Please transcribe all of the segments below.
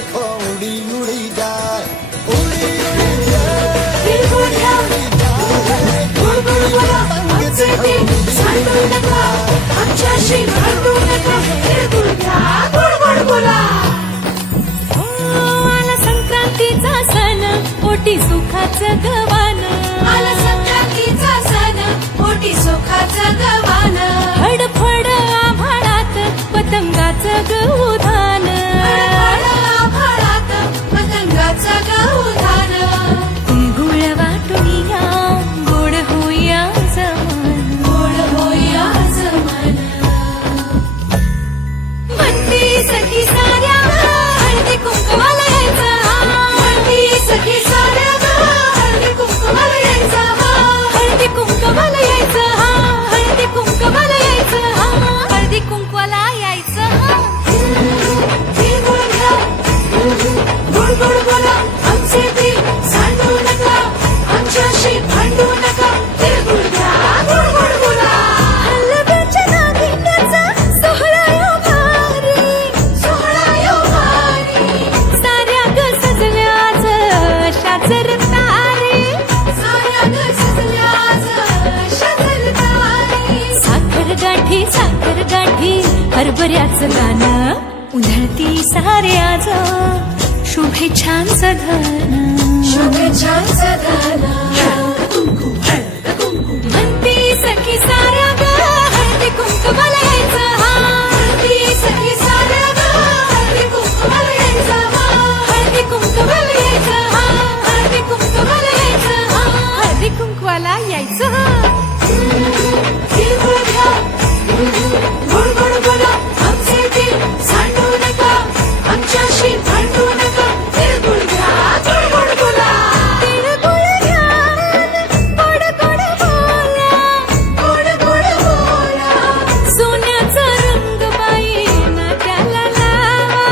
देखो उड़ी उड़ी जाए, उड़ी उड़ी जाए, उड़ी जाए, गुड़ गुड़ बोला हमसे भी सांडू नका, आमच्याशी भांडू नका, हे गुडघ्या गुड गुड बोला. आला संक्रांतीचा सण, पोटी सुखाचं गवान. आला संक्रांतीचा सण, पोटी सुखाचं गवान. फडफड आभाळात पतंगाचं गहुधान. आभाळात पतंगाचं गहुधान. तिळगुळ वाटून या, गोड होया जमान. गोड होया जमान. म्हणती सखी साऱ्या हळदी कुंकवाला यायचं. म्हणती सखी साऱ्या हळदी कुंकवाला यायचं. हळदी कुंकवाला यायचं, हळदी कुंकवाला यायचं, हळदी कुंकवाला यायचं. तिळगुळ घ्या, गोड गोड बोला, आमचे बी सांडू नका, आमच्याशी भांडू नका, तिळगुळ घ्या, गोड गोड बोला. हलव्याच्या नागिण्याचा सोहळा यो भारी. सोहळा यो भारी. साऱ्या ग सजल्या आज शाजर तारे. साऱ्या ग सजल्या आज शाजर तारे. साखर गाठी हरभऱ्याचं गाणं. उधळती सारे आज शुभेच्छांचं धन. शुभेच्छांचं धन. म्हणती सखी साऱ्या ग हळदी कुंकवाला यायचं. म्हणती सखी साऱ्या ग हळदी कुंकवाला यायचं. हळदी कुंकवाला यायचं, हळदी कुंकवाला यायचं, हळदी कुंकवाला यायचं. तिळगुळ घ्या, गोड गोड बोला, आमचे बी सांडू नका, आमच्याशी भांडू नका, तिळगुळ घ्या, गोड गोड बोला. तिळगुळ घ्या, गोड गोड बोला. गोड गोड बोला. सोन्याचा रंग बाई नाट्याला लावा.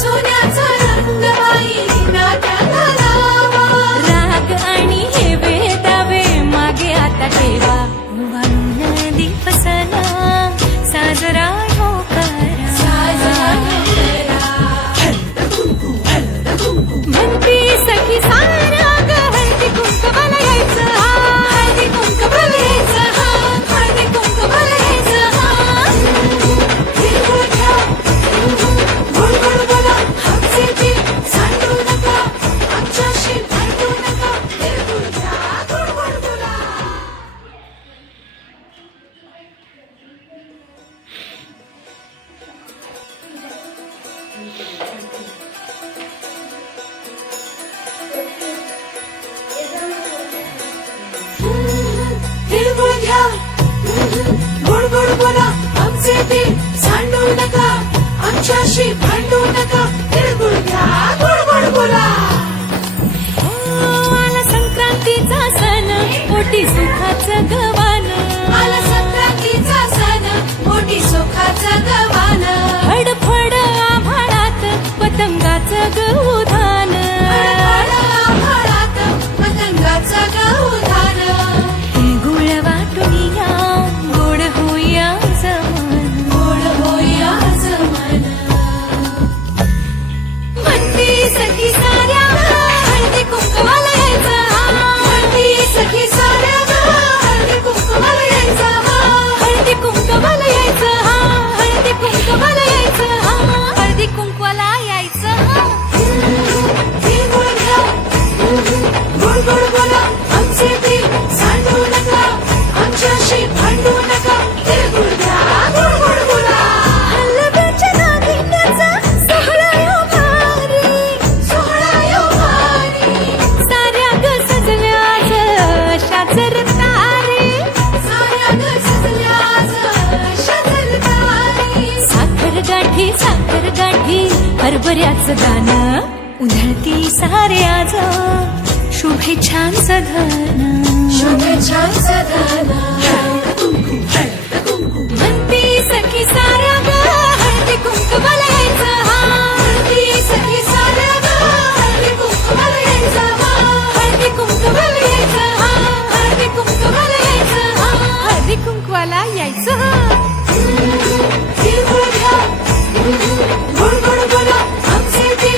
सोन्याचा रंग बाई नाट्याला लावा. राग आणि हे वेदावे मागे आता ठेवा. वाणून दीपसना साजरा हो करा. साजरा करा. म्हणती सखी साऱ्या ग हळदी कुंकवाला यायचं. हळदी कुंकवाला यायचं. हळदी कुंकवाला यायचं. तिळगुळ घ्या, गोड गोड बोला, आमचे बी सांडू नका, आमच्याशी भांडू नका, तिळगुळ घ्या, गोड गोड बोला. तिळगुळ घ्या, गोड गोड बोला, आमचे बी सांडू नका, आमच्याशी भांडू नका, तिळगुळ घ्या, गोड गोड बोला. आला संक्रांतीचा सण, पोटी सुखाचं गवान. आला संक्रांतीचा सण, पोटी सुखाचं गवान. फडफड आभाळात पतंगाचं गहुधान. आभाळात पतंगाचं गहुधान. तिळगुळ वाटून या, गोड होया जमान. गोड होया जमान. म्हणती सखी साऱ्या हळदी कुंकवाला यायचं. म्हणती सखी साऱ्या हळदी कुंकवाला यायचं. हळदी कुंकवाला यायचं, हळदी कुंकवाला यायचं, हळदी कुंकवाला यायचं. तिळगुळ घ्या, गोड गोड बोला, आमचे बी सांडू नका, आमच्याशी भांडू नका, तिळगुळ घ्या, गोड गोड बोला. हलव्याच्या नागिण्याचा सोहळा यो भारी. सोहळा यो भारी. साऱ्या ग सजल्या आज शाजर तारे. साऱ्या ग सजल्या आज शाजर तारे. साखर गाठी हरभऱ्याचं गाणं. उधळती सारे आज शुभेच्छांचं धन. शुभेच्छांचं धन. म्हणती सखी साऱ्या ग हळदी कुंकवाला यायचं. म्हणती सखी साऱ्या ग हळदी कुंकवाला यायचं. हळदी कुंकवाला यायचं, हळदी कुंकवाला यायचं, हळदी कुंकवाला यायचं. तिळगुळ घ्या, गोड गोड बोला, आमचे बी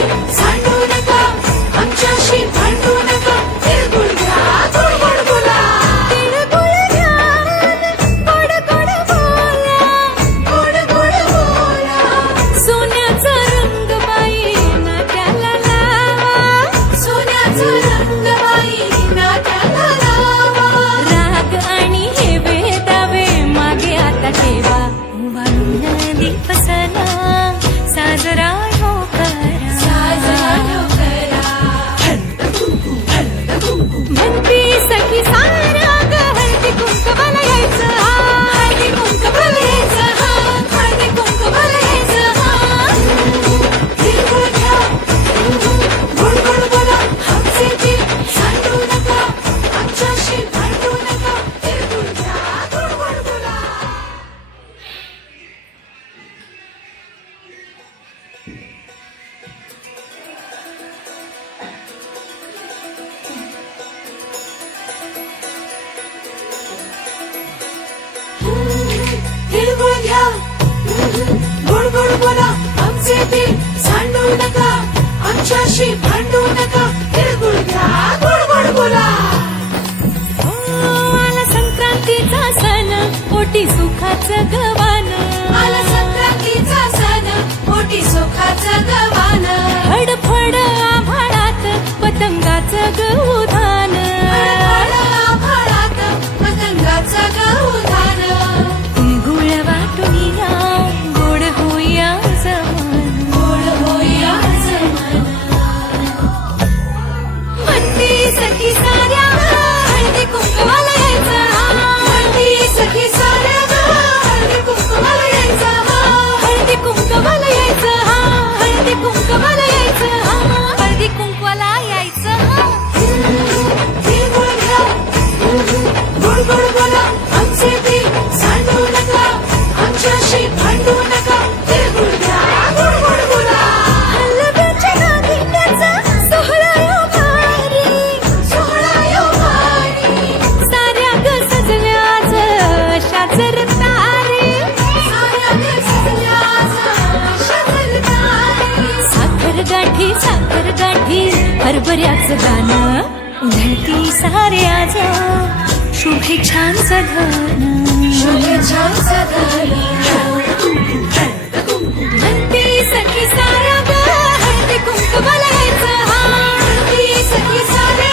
आमचे ते सांडू नका आमच्याशी भांडू नका तिळगुळ घ्या गोड गोड बोला आला संक्रांतीचा सण पोटी सुखाचं गवान आला संक्रांतीचा सण पोटी सुखाचं गवान फडफड आभाळात पतंगाचं गहुधान आभाळात पतंगाचं गहुधान गुळ वाटून या गोड होया जमान गोड होया जमान म्हणती सखी साऱ्या हळदी कुंकवाला यायचं म्हणती सखी साऱ्या हळदी कुंकवाला यायचं हळदी कुंकवाला यायचं हळदी कुंकवाला यायचं हळदी कुंकवाला यायचं तिळगुळ घ्या गोड गोड बोला आमचे ते सांडू नका आमच्याशी भांडू नका तिळगुळ घ्या गोड गोड बोला हलव्याच्या नागिण्याचा सोहळा यो भारी सोहळा यो भारी साऱ्या ग सजल्या आज शाजर तारे साऱ्या सजल्याचा शजल तारे साखर गाठी हरभऱ्याचं गाणं उधळती सारे आज शुभेच्छांचं धन शुभेच्छांचा धन म्हणती सखी साऱ्या ग हळदी कुंकवाला यायचं म्हणती सखी साऱ्या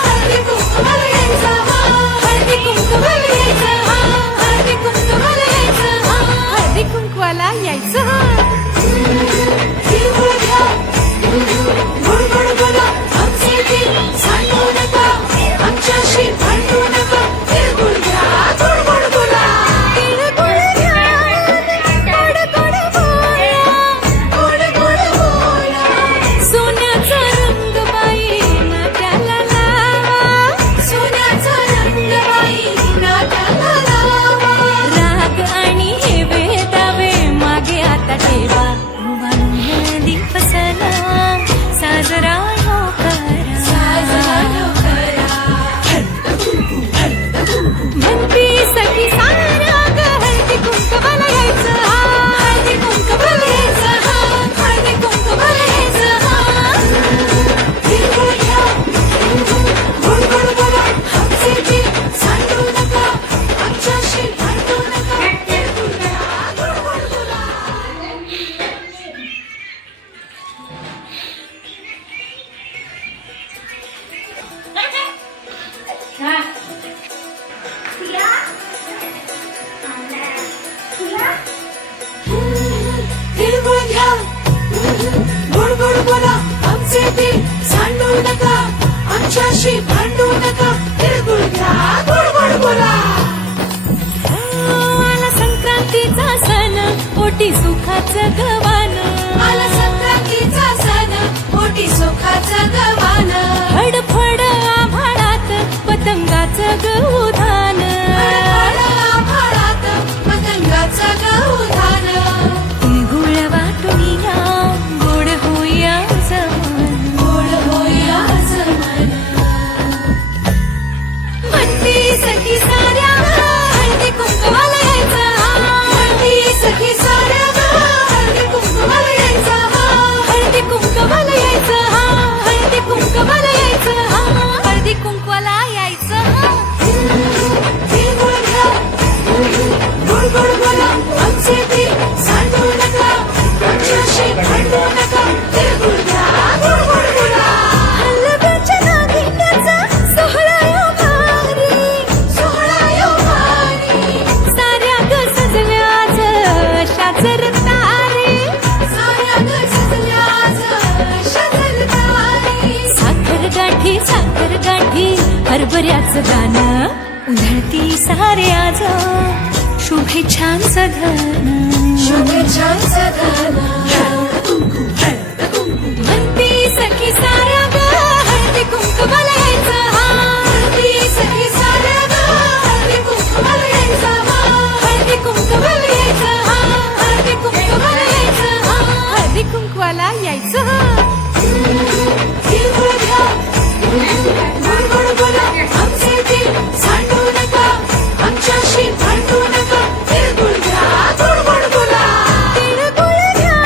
हळदी कुंकवाला यायचं हळदी कुंकवाला यायचं हळदी कुंकवाला यायचं हळदी कुंकवाला यायचं तिळगुळ घ्या गोड गोड बोला आमचे ते सांडू नका आमच्याशी भांडू नका तिळगुळ घ्या गोड गोड बोला तिळगुळ घ्या, गोड गोड बोला. गोड गोड बोला सोन्याचा रंग बाई नाट्याला लावा सोन्याचा रंग बाई नाट्याला लावा राग आणि हे वेदावे मागे आता ठेवा वाणून दीप सणा साजरा हो करा साजरा यो करा म्हणती सखी साऱ्या ग हळदी कुंकवाला यायचं हळदी कुंकवाला यायचं हळदी कुंकवाला यायचं तिळगुळ घ्या गोड गोड बोला आमचे ते सांडू नका आमच्याशी भांडू नका तिळगुळ घ्या गोड गोड बोला तिळगुळ घ्या गोड गोड बोला आमचे ते सांडू नका आमच्याशी भांडू नका तिळगुळ घ्या गोड गोड बोला आला संक्रांतीचा सण पोटी सुखाचं गवान आला संक्रांतीचा सण पोटी सुखाचं गवान फडफड आभाळात पतंगाचं गहुधान आभाळात पतंगाचं गहुधान गुळ वाटून या गोड होया जमान गोड होया जमान म्हणती सखी साऱ्या हळदी कुंकवाला यायचं म्हणती सखी साऱ्या हळदी कुंकवाला यायचं हळदी कुंकवाला यायचं हळदी कुंकवाला यायचं हळदी कुंकवाला यायचं तिळगुळ घ्या गोड गोड बोला आमचे ते सांडू नका आमच्याशी भांडू नका तिळगुळ घ्या गोड गोड बोला हलव्याच्या नागिण्याचा सोहळा यो भारी सोहळा यो भारी साऱ्या ग सजल्या आज शाजर तारे साऱ्या सजल्याचा शजल तारे साखर गाठी हरभऱ्याचं गाणं उधळती सारे आज शुभेच्छांचं धन शुभेच्छांचा धन म्हणती सखी साऱ्या ग हळदी कुंकवाला यायचं म्हणती सखी साऱ्या हळदी कुंकवाला यायचं हळदी कुंकवाला यायचं हळदी कुंकवाला यायचं हळदी कुंकवाला यायचं तिळगुळ घ्या गोड गोड बोला आमचे ते सांडू नका आमच्याशी भांडू नका तिळगुळ घ्या गोड गोड बोला तिळगुळ घ्या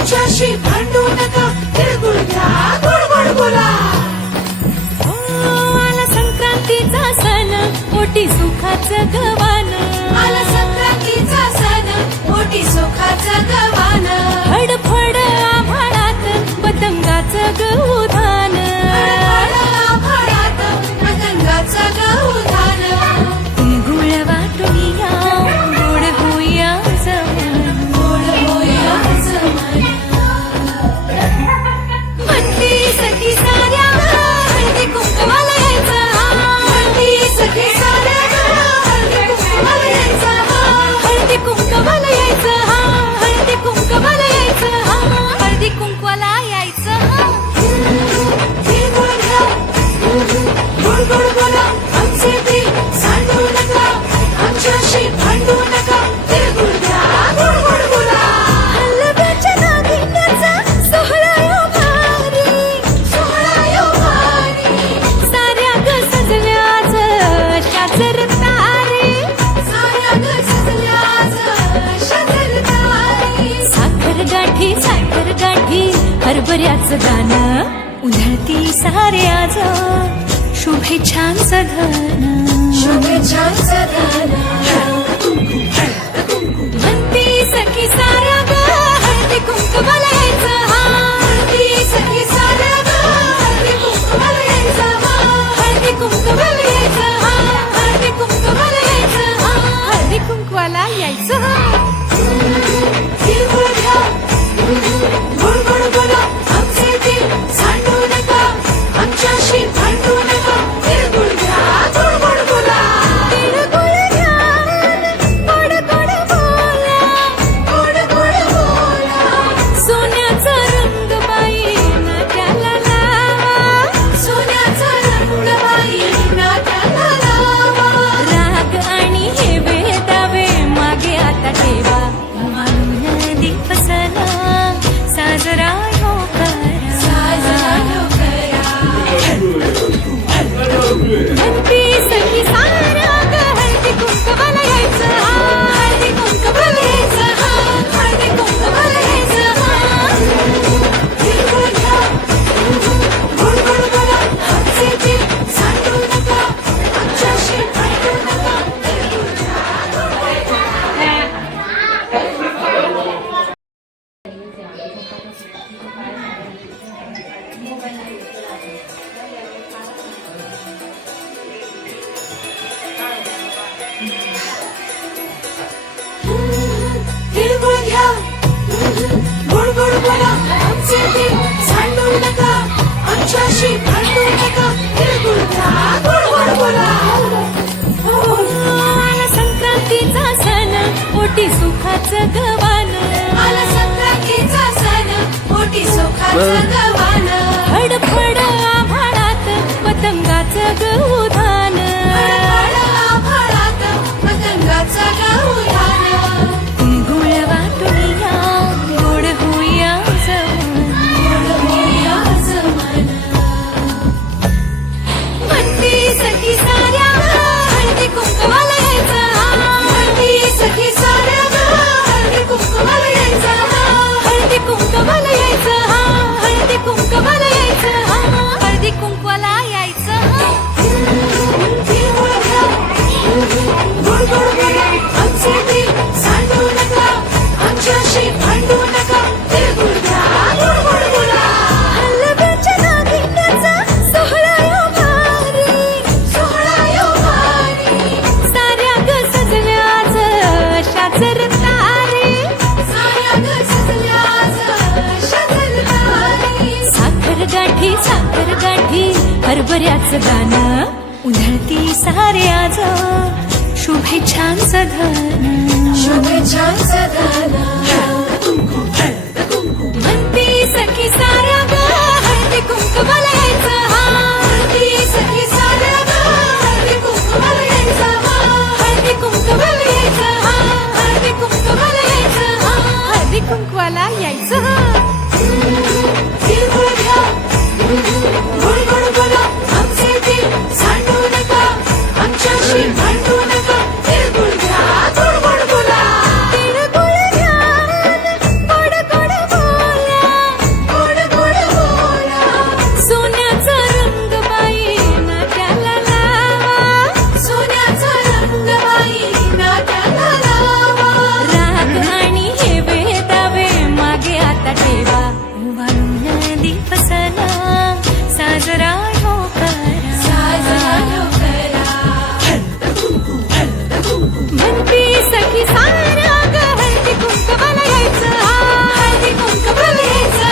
आमच्याशी भांडू नका तिळगुळ घ्या गोड गोड बोला आला संक्रांतीचा सण पोटी सुखाचं गवान आला संक्रांतीचा सण मोठी सुखाचं गवान फडफड आभाळात पतंगाचं गहुधान आभाळात पतंगाचं गहुधान तिळगुळ वाटूया गोड होऊया जवळ गोड होया जमाना म्हणती सखी साऱ्या हळदी कुंकवाला यायचं म्हणती सखी साऱ्या हळदी कुंकवाला यायचं हळदी कुंकवाला यायचं हळदी कुंकवाला यायचं हळदी कुंकवाला यायचं तिळगुळ घ्या गोड गोड बोला आमचे ते सांडू नका आमच्याशी भांडू नका तिळगुळ घ्या गोड गोड बोला हलव्याच्या नागिन्याचा सोहळा यो भारी सोहळा यो भारी साऱ्या ग सजल्याच शाजर तारे साऱ्या ग सजल्याच शजर तारी साखर गाठी हरभऱ्याचं गाणं उधळती साऱ्याच शुभेच्छांचं धन शुभेच्छांचं धन म्हणती सखी साऱ्या ग हळदी कुंकवाला यायचं म्हणती सखी साऱ्या ग हळदी कुंकवाला यायचं हळदी कुंकवाला यायचं हळदी कुंकवाला यायचं हळदी कुंकवाला यायचं तिळगुळ घ्या गोड गोड बोला आमचे ते सांडू नका आमच्याशी भांडू नका तिळगुळ घ्या गोड गोड बोला तिळगुळ घ्या गोड गोड बोला गोड गोड बोला सोन्याचा रंग बाई नाट्याला लावा सोन्याचा रंग बाई नाट्याला लावा राग आणि हे वेदावे मागे आता ठेवा मानून दिवसना साजरा हो करा साजरा यो करा म्हणती सखी साऱ्या ग हळदी कुंकवाला यायचं हळदी कुंकवाला यायचं हळदी कुंकवाला यायचं तिळगुळ घ्या गोड गोड बोला आमचे ते सांडू नका आमच्याशी भांडू नका तिळगुळ घ्या गोड गोड बोला तिळगुळ घ्या गोड गोड बोला आमचे ते सांडू नका आमच्याशी भांडू नका तिळगुळ घ्या गोड गोड बोला आला संक्रांतीचा सण पोटी सुखाचं गवान आला संक्रांतीचा सण मोठी सुखाचं गवान फडफड आभाळात पतंगाचं गहुधान आभाळात पतंगाचा गहुधान तिळगुळ वाटूया गोड होऊया जवळ गोड होया जमाना म्हणती सखी साऱ्या हळदी कुंकवाला यायचं म्हणती सखी साऱ्या ग हळदी कुंकवाला यायचं हळदी कुंकवाला यायचं हळदी कुंकवाला यायचं हळदी कुंकवाला यायचं तिळगुळ घ्या गोड गोड बोला आमचे ते सांडू नका आमच्याशी भांडू नका तिळगुळ घ्या गोड गोड बोला हलव्याच्या नागिन्याचा सोहळा यो भारी सोहळा यो भारी साऱ्या ग सजल्याच शाजर तारे साऱ्या ग सजल्याच शजर तारी साखर गाठी हरभऱ्याचं गाणं उधळती साऱ्याच शुभेच्छांचं धन शुभेच्छांचं धन म्हणती सखी साऱ्या ग हळदी कुंकवाला यायचं म्हणती सखी साऱ्या ग हळदी कुंकवाला यायचं हळदी कुंकवाला यायचं हळदी कुंकवाला यायचं हळदी कुंकवाला यायचं तिळगुळ घ्या गोड गोड बोला आमचे ते सांडू नका आमच्याशी भांडू नका तिळगुळ घ्या गोड गोड बोला तिळगुळ घ्या वाळून दिवसना साजरा हो करा साजरा हो करा म्हणती सखी साऱ्या ग हळदी कुंकवाला यायचं हळदी कुंकवाला यायचं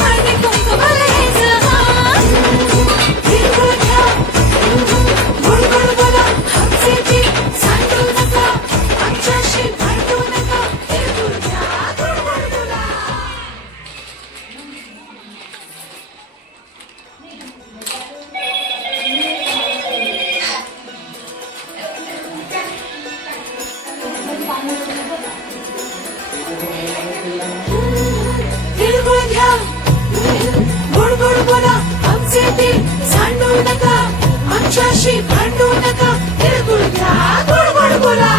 हळदी कुंकवाला यायचं तिळगुळ घ्या गोड गोड बोला हमसे ती सांडू नका आमच्याशी भांडू नका तिळगुळ घ्या गोड गोड बोला तिळगुळ घ्या गोड गोड बोला हमसे ते सांडू नका आमच्याशी भांडू नका तिळगुळ घ्या गोड गोड बोला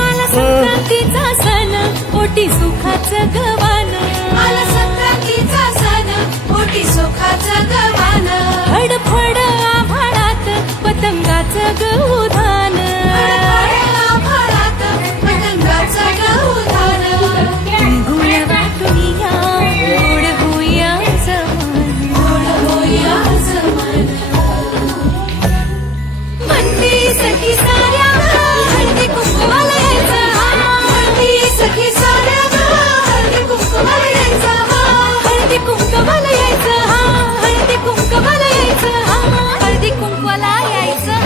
आला संक्रांतीचा सण ओटी सुखाचं गवान आला संक्रांतीचा सण मोठी सुखाचं गवान फडफड आभाळात पतंगाचं गौधान आभाळात पतंगाचं गौधान गुळ वाटुनिया गोड होया जमान गोड होया जमान म्हणती सखी साऱ्या हळदी कुंकवाला यायचं म्हणती सखी साड्या हळदी कुंकवाला यायचं हळदी कुंकवाला यायचं हळदी कुंकवाला यायचं हळदी कुंकवाला यायचं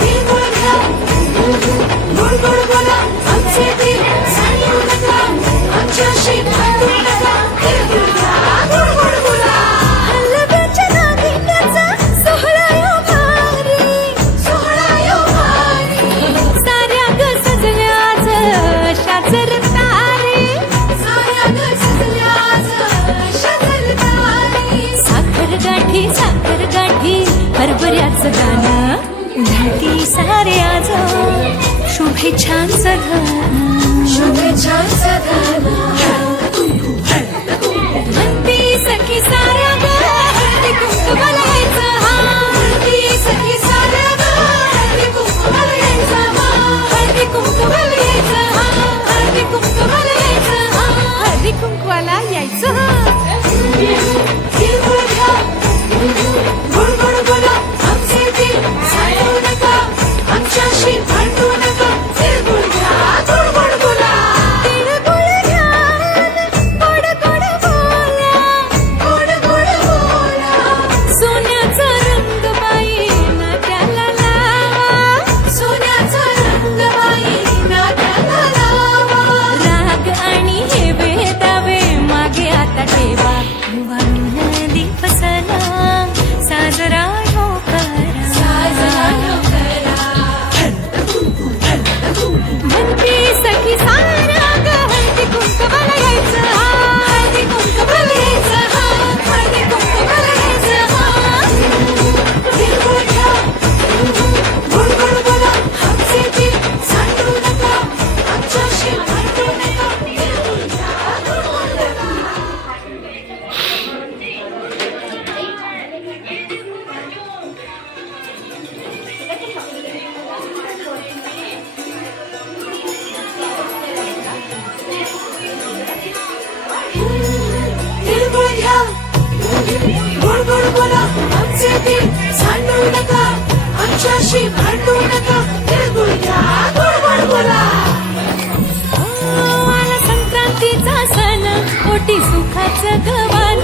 तिळगुळ घ्या गोड गोड बोला आमचे ते सांडू नका आमच्याशी भांडू नका तिळगुळ घ्या गोड गोड बोला लग्नाच्या नागिन्याचा सोहळा यो भारी सोहळा यो भारी साऱ्या ग सजल्याच शाजर तारे साऱ्या ग सजल्याच शजल तारी साखर गाठी हरभऱ्याचं गाणं उधळती साऱ्याच शुभेच्छांचं गाणं शुभेच्छांचं गाणं म्हणती सखी साऱ्या ग हळदी कुंकवाला यायचं म्हणती सखी साड्या हळदी कुंकवाला यायचं हळदी कुंकवाला यायचं हळदी कुंकवाला यायचं हळदी कुंकवाला यायचं तिळगुळ घ्या गोड गोड बोला आमचे ते सांडू नका आमच्याशी भांडू नका तिळगुळ घ्या गोड गोड बोला तिळगुळ घ्या गोड गोड बोला गोड गोड बोला सोन्याचा रंग बाई नाट्याला लावा सोन्याचा रंग बाई नाट्याला लावा राग आणि हे वेदावे मागे आता ठेवा वाळून दिवसना साजरा हो करा साजरा हो करा म्हणती सखी साऱ्या ग हळदी कुंकवाला यायचं हळदी कुंकवाला यायचं हळदी कुंकवाला यायचं तिळगुळ घ्या गोड गोड बोला हमसे ते सांडू नका आमच्याशी भांडू नका तिळगुळ घ्या गोड गोड बोला तिळगुळ घ्या गोड गोड बोला आमचे ते सांडू नका आमच्याशी भांडू नका तिळगुळ घ्या गोड गोड बोला आला संक्रांतीचा सण ओटी सुखाचं गवान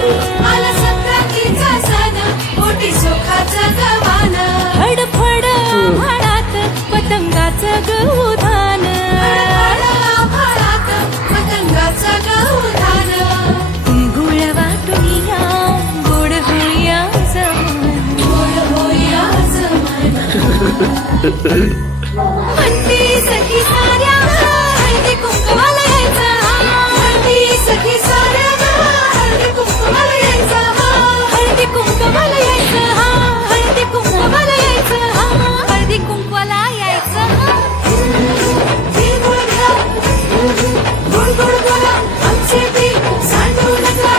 आला संक्रांतीचा सण मोठी सुखाचं गवान फडफड आभाळात पतंगाचं गौधान आभाळात पतंगाचं गौधान गुळ वाटुनिया गोड होया जमान गोड होया जमान म्हणती सखी साऱ्या हळदी कुंकवाला यायचं म्हणती सखी साड्या हळदी कुंकवाला यायचं हळदी कुंकवाला यायचं हळदी कुंकवाला यायचं हळदी कुंकवाला यायचं तिळगुळ घ्या गोड गोड बोला आमचे ते सांडू नका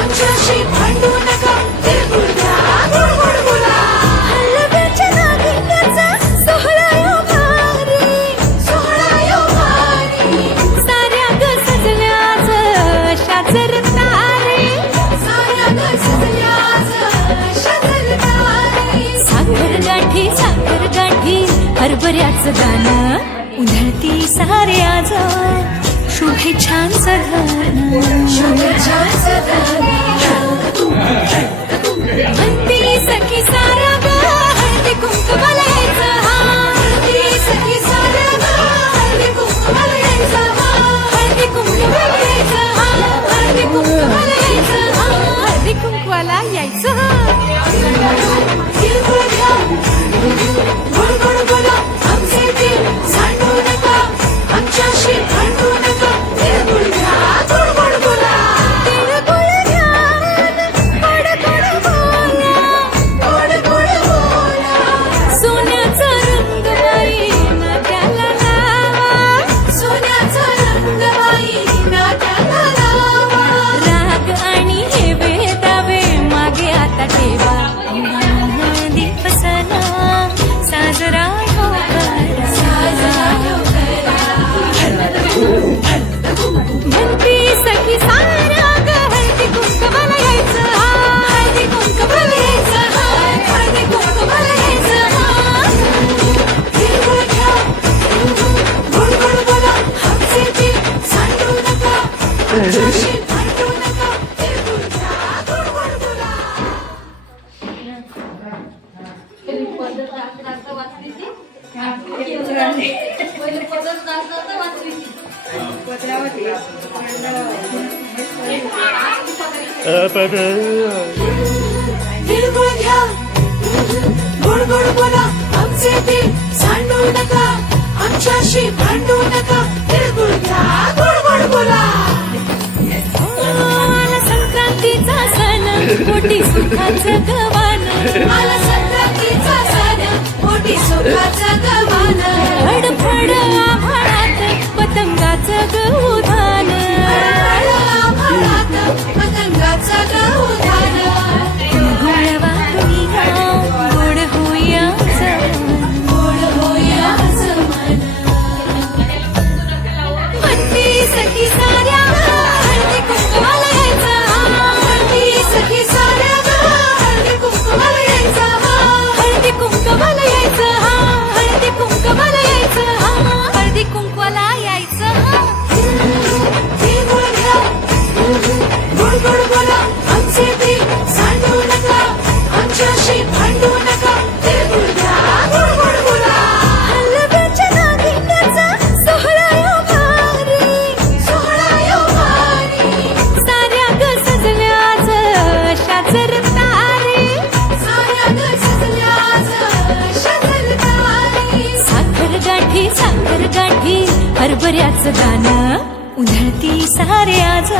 आमच्याशी भांडू नका तिळगुळ घ्या गोड गोड बोला लग्नाच्या नागिन्याचा सोहळा यो हरभऱ्याचं गाणं उधळती सारे आज शुभेच्छांचं धन शुभेच्छांचं धन. म्हणती सखी सारा ग हळदी कुंकवाला यायचं हा हळदी सखी साऱ्या ग, हळदी कुंकवाला यायचं हा. हळदी कुंकवाला यायचं हा हळदी कुंकवाला यायचं हा हळदी कुंकवाला यायचं हा तिळगुळ घ्या, गोड गोड बोला, आमचे तीळ सांडू नका, आमच्याशी भांडू नका. तिळगुळ घ्या, गोड गोड बोला, तिळगुळ घ्या, गोड गोड बोला. गोड गोड बोला. सोन्याचा रंग बाई नात्याला लावा सोन्याचा रंग बाई नाट्याला लावा. राग आणि हे वेदावे मागे आता ठेवा दीप सणा साजरा हो करा. साजरा हो करा. म्हणती सखी सारा ग हळदी कुंकवाला यायचं हा हळदी कुंकवाला यायचं हा हळदी कुंकवाला यायचं हा तिळगुळ घ्या, गोड गोड बोला, आमचे तीळ सांडू नका, आमच्याशी भांडू नका. तिळगुळ घ्या, गोड गोड बोला. तिळगुळ घ्या, गोड गोड बोला, आमचे तीळ सांडू नका, आमच्याशी भांडू नका. तिळगुळ घ्या, गोड गोड बोला. आला संक्रांतीचा सण कोटी सुखाचं गवान आला संक्रांतीचा सण, मोठी सुखाचं गव्हाण. फडफड आभाळात पतंगाचं गहुधान फळफळ आभाळात पतंगाचं गहुधान. गुळवातुनी गाव गोड होया गोड होया मन. म्हणती सखी साऱ्या हळदी कुंकवाला यायचं हा हळदी सखी साऱ्या ग, हळदी कुंकवाला यायचं हा. हळदी कुंकवाला यायचं हा हळदी कुंकवाला यायचं हा हळदी कुंकवाला यायचं हा तिळगुळ घ्या, गोड गोड बोला, आमचे तीळ सांडू नका, आमच्याशी भांडू नका. तिळगुळ घ्या, गोड गोड बोला. हलव्याच्या नागिण्याचा सोहळा यो भारी सोहळा यो भारी. साऱ्या ग सजल्या आज शाजर तारे साऱ्या ग सजल्या आज शजरदारी. साखर गाठी हरभऱ्याचं गाणं उधळती सारे आज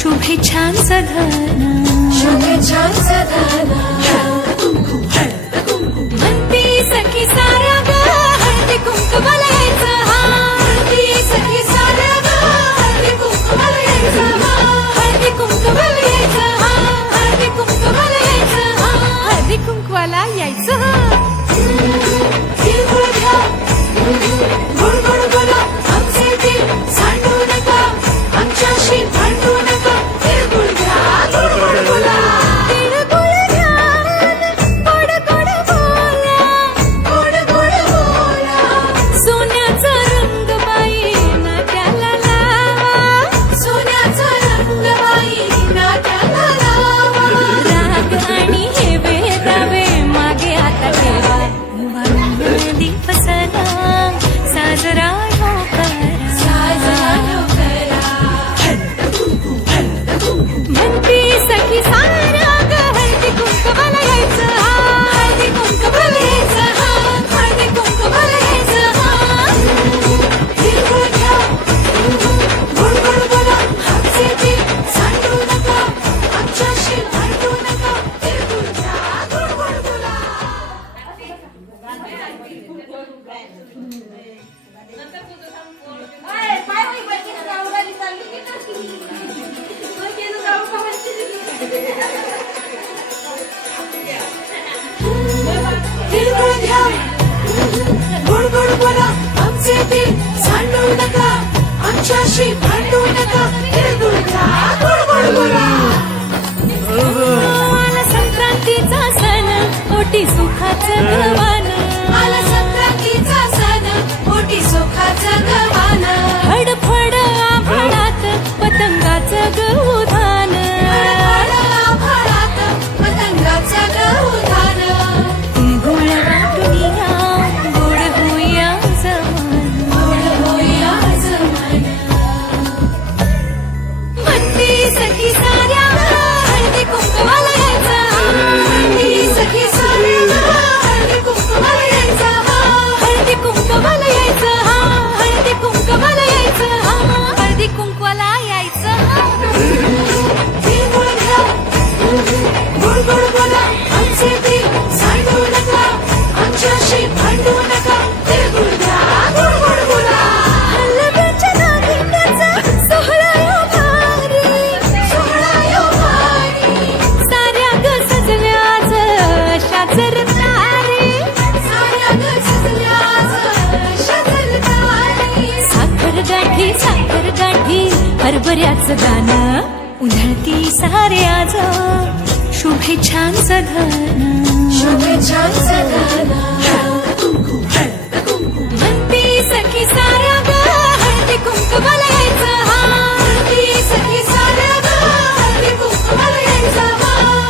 शुभेच्छांचं धन शुभेच्छांचं धन. म्हणती सखी साऱ्या ग हळदी कुंकवाला यायचं हा हळदी सखी साऱ्या ग, हळदी कुंकवाला यायचं हा. हळदी कुंकवाला यायचं हा हळदी कुंकवाला यायचं हा हळदी कुंकवाला यायचं हा तिळगुळ घ्या, गोड गोड बोला, आमचे तीळ सांडू नका, आमच्याशी भांडू नका. तिळगुळ घ्या, गोड गोड बोला, तिळगुळ घ्या, गोड गोड बोला. गोड गोड बोला. सोन्याचा रंग बाई नाट्याला लावा सोन्याचा रंग बाई नाट्याला लावा. राग आणि हे वेदावे मागे आता ठेवा दीप सणा साजरा हो करा. साजरा हो करा. म्हणती सखी सारा ग हळदी कुंकवाला यायचं हा हळदी कुंकवाला यायचं हा हळदी कुंकवाला यायचं हा तिळगुळ घ्या, गोड गोड बोला, आमचे तीळ सांडू नका, आमच्याशी भांडू नका. तिळगुळ घ्या, गोड गोड बोला. तिळगुळ घ्या, गोड गोड बोला, आमचे तीळ सांडू नका, आमच्याशी भांडू नका. तिळगुळ घ्या, गोड गोड बोला. आला संक्रांतीचा सण कोटी सुखाचं गवान आला संक्रांतीचा पतंगाचं गवधान आभाळात पतंगाचं गवधान गुळ वाटुनिया गोड होया जमान गोड होया जमान म्हणती सखी साऱ्या हळदी कुंकवाला यायचं म्हणती सखी साऱ्या हळदी कुंकवाला यायचं हळदी कुंकवाला यायचं हळदी कुंकवाला यायचं हळदी कुंकवाला यायचं तिळगुळ घ्या गोड गोड बोला आमचे ते सांडू नका आमच्याशी भांडू नका तिळगुळ घ्या गोड गोड बोला लग्नाच्या नागिन्याचा सोहळा यो भारी सोहळा यो भारी साऱ्या ग सजल्याच शाजर तारे साऱ्या ग सजल्याच शजल तारे साखर गाठी हरभऱ्याचं गाणं उधळती साऱ्याच शुभेच्छांचं धन शुभेच्छांचं गाणं म्हणती सखी साऱ्या ग हळदी कुंकवाला यायचं म्हणती सखी साऱ्या ग हळदी कुंकवाला यायचं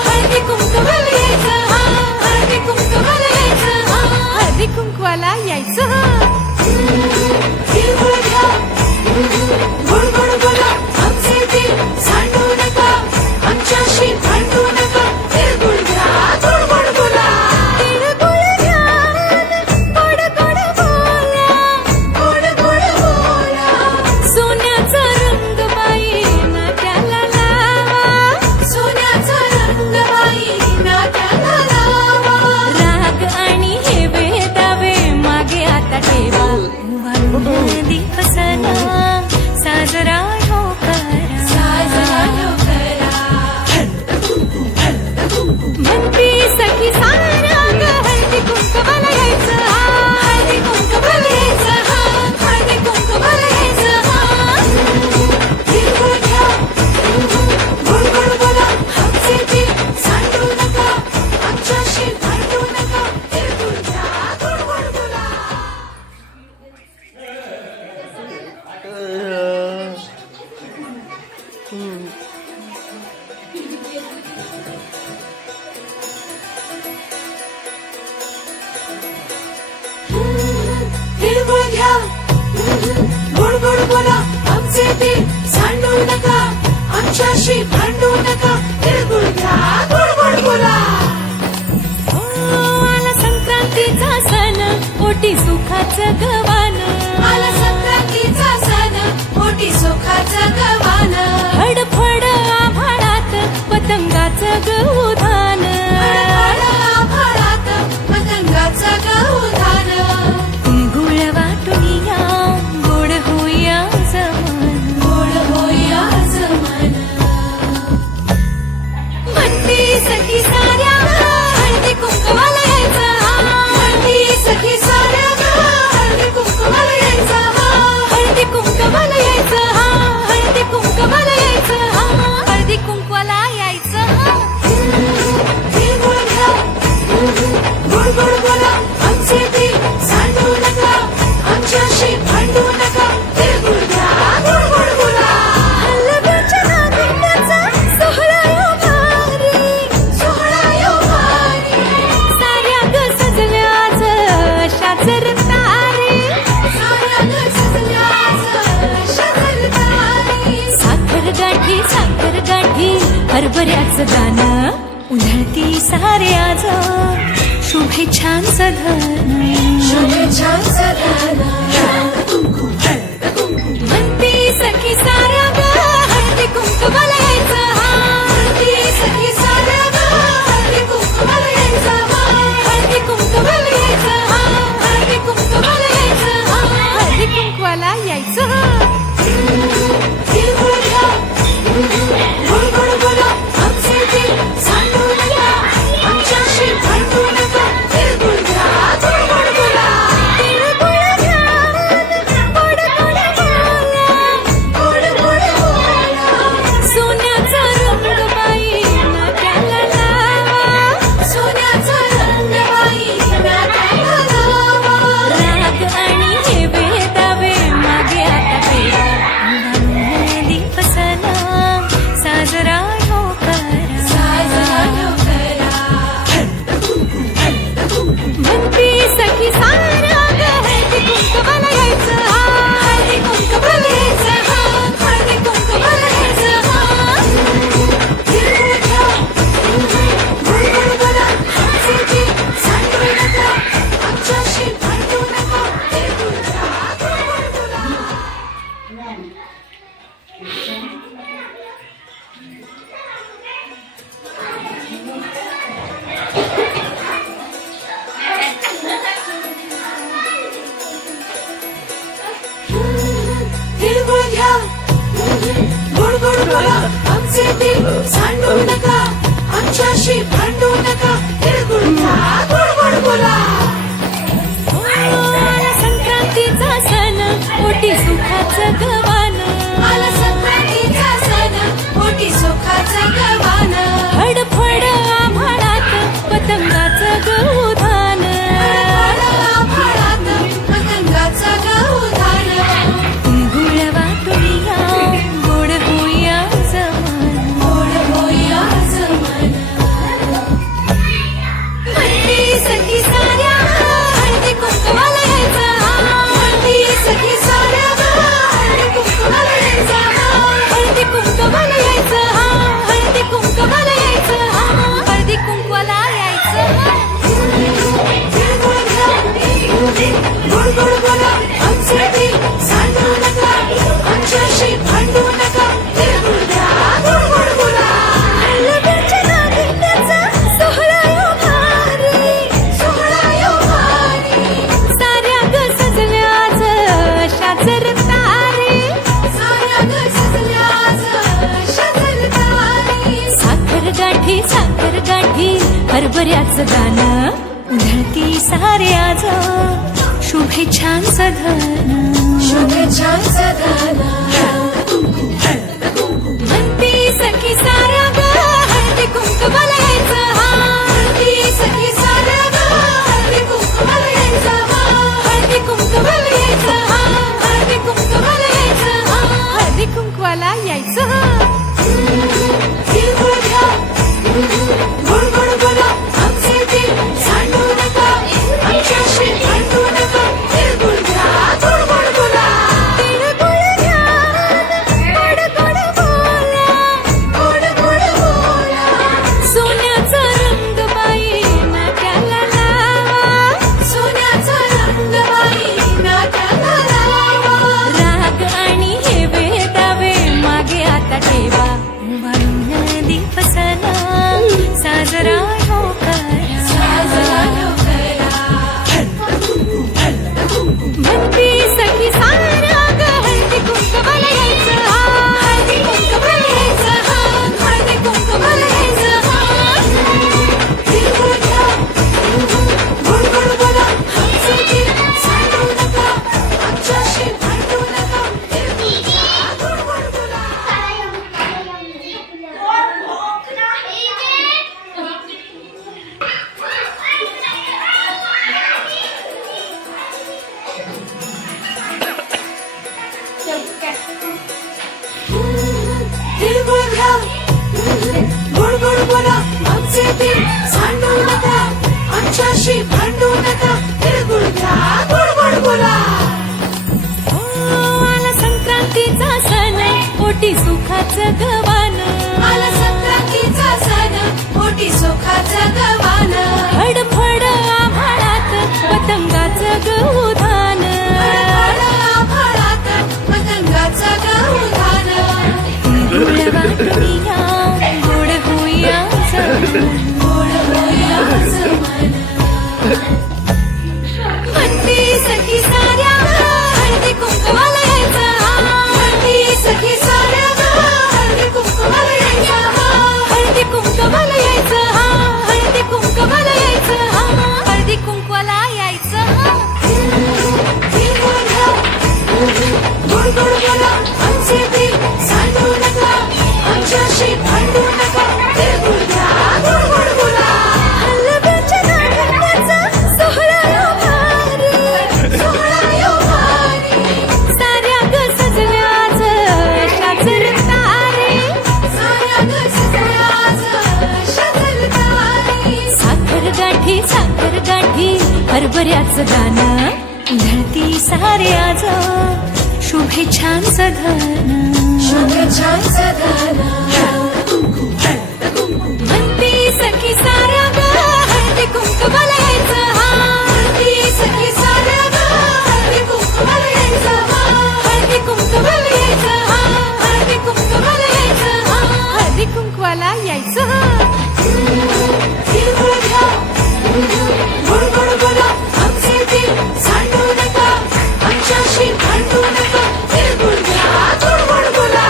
हळदी कुंकवाला यायचं हळदी कुंकवाला यायचं हळदी कुंकवाला यायचं तिळगुळ घ्या गोड गोड बोला आमचे ते सांडू नका आमच्याशी भांडू नका तिळगुळ घ्या गोड गोड बोला तिळगुळ घ्या गोड गोड बोला गोड गोड बोला सोन्याचा रंग बाई नाट्याला लावा सोन्याचा रंग बाई नाट्याला लावा राग आणि हे वेदावे मागे आता ठेवा दिवसना साजरा हो करा साजरा यो करा म्हणती सखी साऱ्या ग हळदी कुंकवाला यायचं हळदी कुंकवाला यायचं हळदी कुंकवाला यायचं तिळगुळ घ्या गोड गोड बोला आमचे ते सांडू नका आमच्याशी भांडू नका तिळगुळ घ्या गोड गोड बोला तिळगुळ घ्या गोड गोड बोला आमचे ते सांडू नका आमच्याशी भांडू नका तिळगुळ घ्या गोड गोड बोला आला संक्रांतीचा सण ओटी सुखाचं गवान आला संक्रांतीचा सण मोठी सुखाचं गवान फडफड आभाळात पतंगाचं गवधान आभाळात पतंगाचं गवधान गुळ वाटुनिया गोड होया जमान गोड होया जमान म्हणती सखी साऱ्या हळदी कुंकवाला यायचं म्हणती सखी साऱ्या ग हळदी कुंकवाला यायचं हळदी कुंकवाला यायचं हळदी कुंकवाला यायचं हळदी कुंकवाला यायचं तिळगुळ घ्या गोड गोड बोला आमचे ते सांडू नका आमच्याशी भांडू नका तिळगुळ घ्या गोड गोड बोला लग्नाच्या नागिन्याचा सोहळा यो भारी सोहळा यो भारी साऱ्या ग सजल्याच शाजर तारे साऱ्या ग सजल्याच शजल तारे साखर गाठी हरभऱ्याचं गाणं उधळती साऱ्याच शुभेच्छांचं धन शुभेच्छांचं गाणं म्हणती सखी साऱ्या ग हळदी कुंकवाला यायचं म्हणती सखी साऱ्या ग हळदी कुंकवाला यायचं हळदी कुंकवाला यायचं हळदी कुंकवाला यायचं हळदी कुंकवाला यायचं तिळगुळ घ्या गोड गोड बोला आमचे ते सांडू नका आमच्याशी भांडू नका तिळगुळ घ्या गोड गोड बोला तिळगुळ घ्या गोड सांडू नका आमच्याशी भांडू नका तिळगुळ घ्या गोड गोड बोला आला संक्रांतीचा सण पोटी सुखाचं गवान आला संक्रांतीचा सण पोटी सुखाचं गवान फडफड आभाळात पतंगाचं गहुधान आभाळात पतंगाचं गहुधान गुळवा तुळिया गोड होया जमान गोड होया जमान म्हणती सखी साऱ्या हळदी कुंकवाला यायचं म्हणती सखी साऱ्या हळदी कुंकवाला यायचं हळदी कुंकवाला यायचं हळदी कुंकवाला यायचं हळदी कुंकवाला यायचं तिळगुळ घ्या गोड गोड बोला आमच्यासाठी सांडू नका आमच्याशी भांडू नका तिळगुळ घ्या गोड गोड बोला लग्नाच्या नागिण्याचा सोहळा यो भारी सोहळा यो भारी साऱ्या ग सजल्या आज शाजर तारे साऱ्या ग सजल्या आज शजर तारी साखर गाठी हरभऱ्याचं गाणं उधळती सारे आज शुभेच्छांचं धन शुभेच्छांचं धन म्हणती सखी साऱ्या ग हळदी कुंकवाला यायचं म्हणती सखी साऱ्या ग हळदी कुंकवाला यायचं हळदी कुंकवाला यायचं हळदी कुंकवाला यायचं हळदी कुंकवाला यायचं तिळगुळ घ्या गोड गोड बोला आमचे दिल सांडू नका आमच्याशी भांडू नका तिळगुळ घ्या गोड गोड बोला तिळगुळ घ्या गोड गोड बोला गोड गोड बोला सोन्याचा रंग बाई नाट्याला लावा सोन्याचा रंग बाई नाट्याला लावा राग आणि हे वेदावे मागे आता ठेवा वाळून दीप सणा साजरा हो करा साजरा यो करा म्हणती सखी साऱ्या ग हळदी कुंकवाला यायचं हळदी कुंकवाला यायचं हळदी कुंकवाला यायचं तिळगुळ घ्या गोड गोड बोला आमचे दिल सांडू नका आमच्याशी भांडू नका तिळगुळ घ्या गोड गोड बोला तिळगुळ घ्या गोड गोड बोला आमचे दिल सांडू नका आमच्याशी भांडू नका तिळगुळ घ्या गोड गोड बोला आला संक्रांतीचा सण पोटी सुखाचं गवान आला संक्रांतीचा सण पोटी सुखाचं गवान फडफड आभाळात पतंगाचं गहुधान आभाळात पतंगाचं गहुधान गुळवा तुळिया गोड होया जमान गोड होया जमान म्हणती सखी साऱ्या हळदी कुंकवाला यायचं म्हणती सखी साऱ्या हळदी कुंकवाला यायचं हळदी कुंकवाला यायचं हळदी कुंकवाला यायचं हळदी कुंकवाला यायचं तिळगुळ घ्या गोड गोड बोला आमचे दिल सांडू नका आमच्याशी भांडू नका तिळगुळ घ्या गोड गोड बोला लग्नाच्या नागिण्याचा सोहळा यो भारी सोहळा यो भारी साऱ्या ग सजल्या आज शाजर तारे साऱ्या ग सजल्या आज शजर तारी साखर गाठी हरभऱ्याचं गाणं उधळती सारे आज शुभेच्छांचं धन शुभेच्छांचं धन म्हणती सखी साऱ्या ग हळदी कुंकवाला यायचं म्हणती सखी साऱ्या ग हळदी कुंकवाला यायचं हळदी कुंकवाला यायचं हळदी कुंकवाला यायचं हळदी कुंकवाला यायचं तिळगुळ घ्या गोड गोड बोला आमचे दिल सांडू नका आमच्याशी भांडू नका तिळगुळ घ्या गोड गोड बोला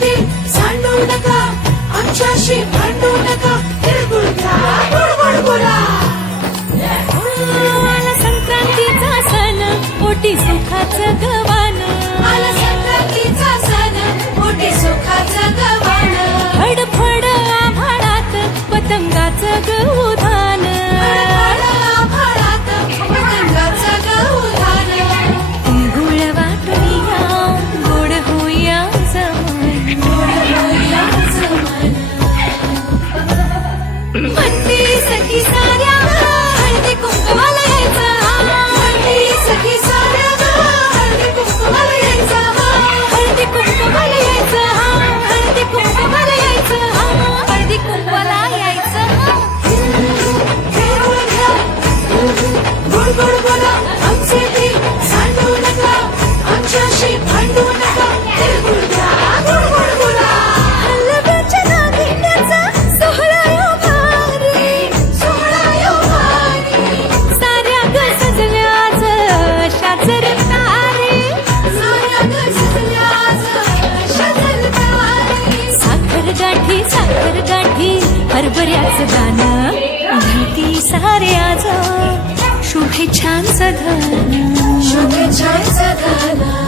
ते सांडू नका आमच्याशी भांडू नका तिळगुळ घ्या गोड गोड बोला आला संक्रांतीचा सण पोटी सुखाचं गवान आला संक्रांतीचा सण मोठे सुखाचं गव्हाण फडफड आभाळात पतंगाचं गहुधान आभाळात पतंगाचं गहुधान गुळ वाटूया गोड होया जमान म्हणती सखी साऱ्या हळदी कुंकवाला यायचं हळदी सखी साऱ्या हळदी कुंकवाला यायचं हळदी कुंकवाला यायचं हळदी कुंकवाला यायचं हळदी कुंकवाला यायचं तिळगुळ घ्या गोड गोड बोला आमचे ते सांडू नका आमच्याशी भांडू नका तिळगुळ घ्या गोड गोड बोला हलव्याच्या नागिण्याचा सोहळा यो भारी सोहळा यो भारी साऱ्या ग सजल्याच शाचर तारे साऱ्या ग सजल्याच शजल तारी साखर गाठी हरभऱ्याचं गाणं माहिती साऱ्याच शुभेच्छांचं धन शुभेच्छांचं गाणं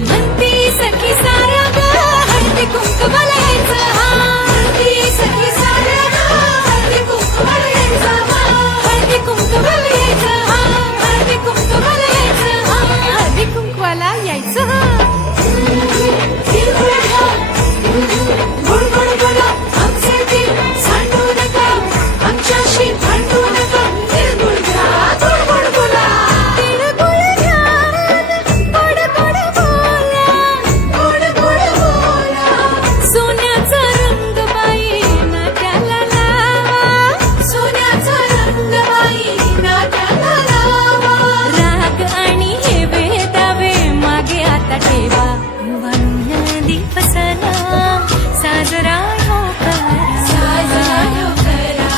म्हणती सखी साऱ्या ग हळदी कुंकवाला यायचं हळदी सखी साऱ्या हळदी कुंकवाला यायचं हळदी कुंकवाला यायचं हळदी कुंकवाला यायचं हळदी कुंकवाला यायचं तिळगुळ घ्या गोड गोड बोला आमचे ते सांडू नका आमच्याशी भांडू नका तिळगुळ घ्या गोड गोड बोला तिळगुळ घ्या गोड गोड बोला गोड गोड बोला सोन्याचा रंग बाई नाट्याला लावा सोन्याचा रंग बाई नाट्याला लावा राग आणि हे वेदावे मागे आता ठेवा वाणून दिवसना साजरा हो साजरा यो करा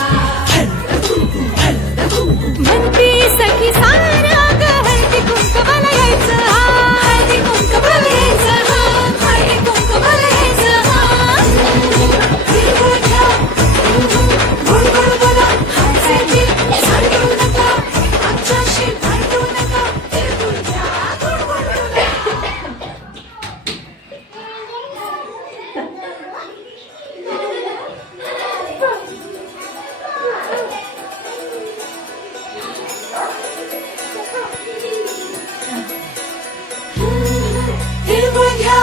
म्हणती सखी साऱ्या ग हळदी कुंकवाला यायचं हळदी कुंकवाला यायचं हळदी कुंकवाला यायचं तिळगुळ घ्या गोड गोड बोला आमचे ते सांडू नका आमच्याशी भांडू नका तिळगुळ घ्या गोड गोड बोला तिळगुळ घ्या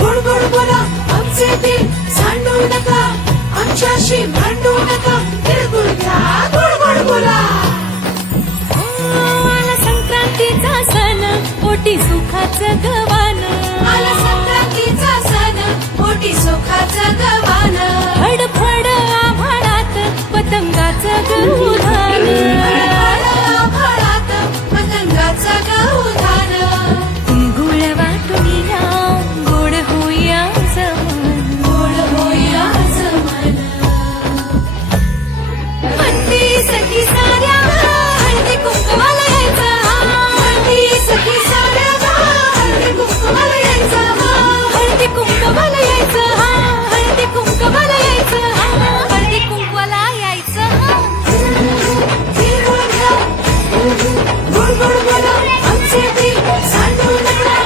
गोड गोड बोला आमचे ते सांडू नका आमच्याशी भांडू नका तिळगुळ घ्या गोड गोड बोला आला संक्रांतीचा सण पोटी सुखाचं गवान आला संक्रांतीचा सण मोठी सुखाचं गव्हाण फडफड आभाळात पतंगाचं गहुधान आभाळात पतंगाचं गहुधान गुळ वाटूया गोड होया जमान गोड होया जमान म्हणती सखी साऱ्या हळदी कुंकवाला यायचं हळदी सखी साऱ्या हळदी कुंकवाला यायचं हळदी कुंकवाला यायचं हळदी कुंकवाला यायचं हळदी कुंकवाला यायचं तिळगुळ घ्या गोड गोड बोला आमचे ते सांडू नका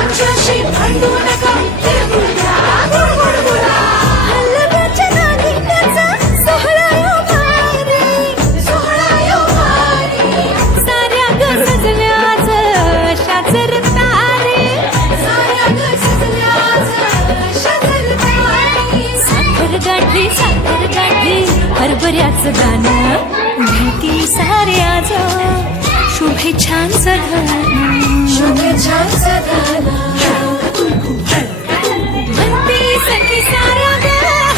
आमच्याशी भांडू नका तिळगुळ घ्या गोड गोड बोला हलव्याच्या नागिण्याचा सोहळा यो भारी सोहळा यो भारी साऱ्या ग सजल्याच शाचर तारे साऱ्या ग सजल्याच शजल तारी साखर गाठी हरभऱ्याचं गाणं माहिती साऱ्याच शुभेच्छांचं धन शुभेच्छांचं गाणं म्हणती सखी साऱ्या ग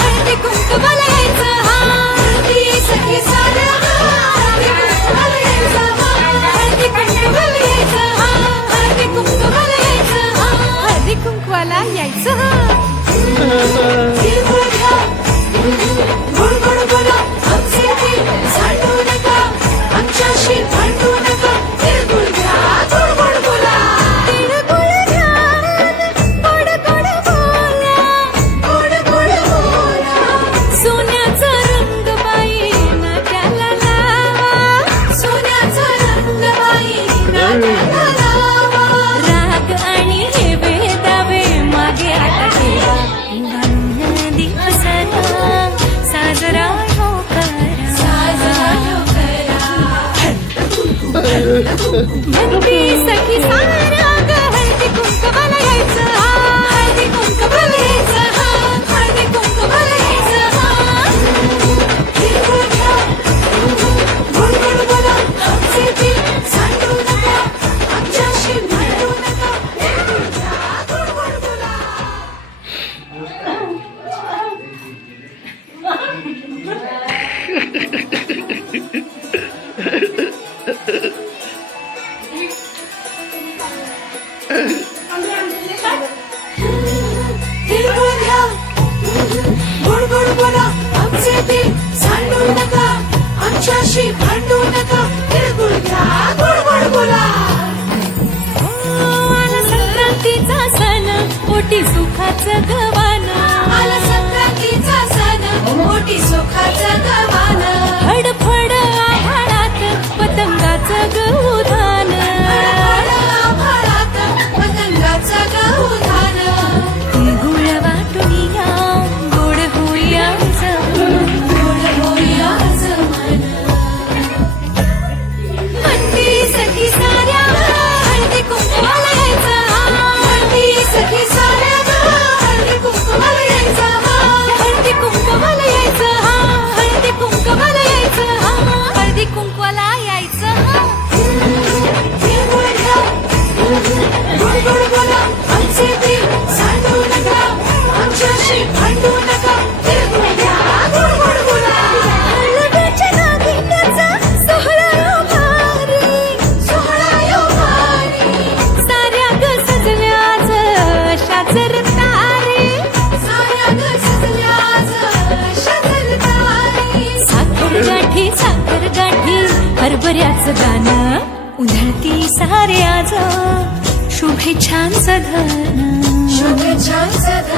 हळदी कुंकवाला यायचं हळदी सखी साऱ्या हळदी कुंकवाला यायचं हळदी कुंकवाला यायचं हळदी कुंकवाला यायचं हळदी कुंकवाला यायचं तिळगुळ घ्या गोड गोड बोला आमचे ते सांडू नका आमच्याशी भांडू नका तिळगुळ घ्या गोड गोड बोला तिळगुळ घ्या म्हणती सखी साऱ्या ग हळदी कुंकवाला यायचं हळदी कुंकवाला यायचं हळदी कुंकवाला यायचं तिळगुळ घ्या गोड गोड बोला आमचे ते सांडू नका आमच्याशी भांडू नका तिळगुळ घ्या गोड गोड बोला तिळगुळ घ्या गोड गोड बोला आमचे ते सांडू नका आमच्याशी भांडू नका तिळगुळ घ्या गोड गोड बोला आला संक्रांतीचा सण पोटी सुखाचं गवान आला संक्रांतीचा सण मोठी सुखाचं गव्हाण फडफड आभाळात पतंगाचं गौधान आभाळात पतंगाचं गहुधान गुळ वाटून या गोड होया गोड होई आज मन म्हणती सखी साऱ्या हळदी कुंकवाला यायचं हळदी सखी साऱ्या हळदी कुंकवाला यायचं हळदी कुंकवाला यायचं हळदी कुंकवाला यायचं हळदी कुंकवाला यायचं तिळगुळ घ्या गोड गोड बोला आमचे ते सांडू नका आमच्याशी भांडू नका तिळगुळ घ्या गोड गोड बोला लग्नाच्या नागिण्याचा सोहळा यो भारी सोहळा यो भारी साऱ्या ग सजल्या आज शाजर तारे साऱ्या ग सजल्या आज शजरदारी साखर गाठी हरभऱ्याचं गाणं उधळती सारे आज शुभेच्छांचं धन शुभेच्छांचं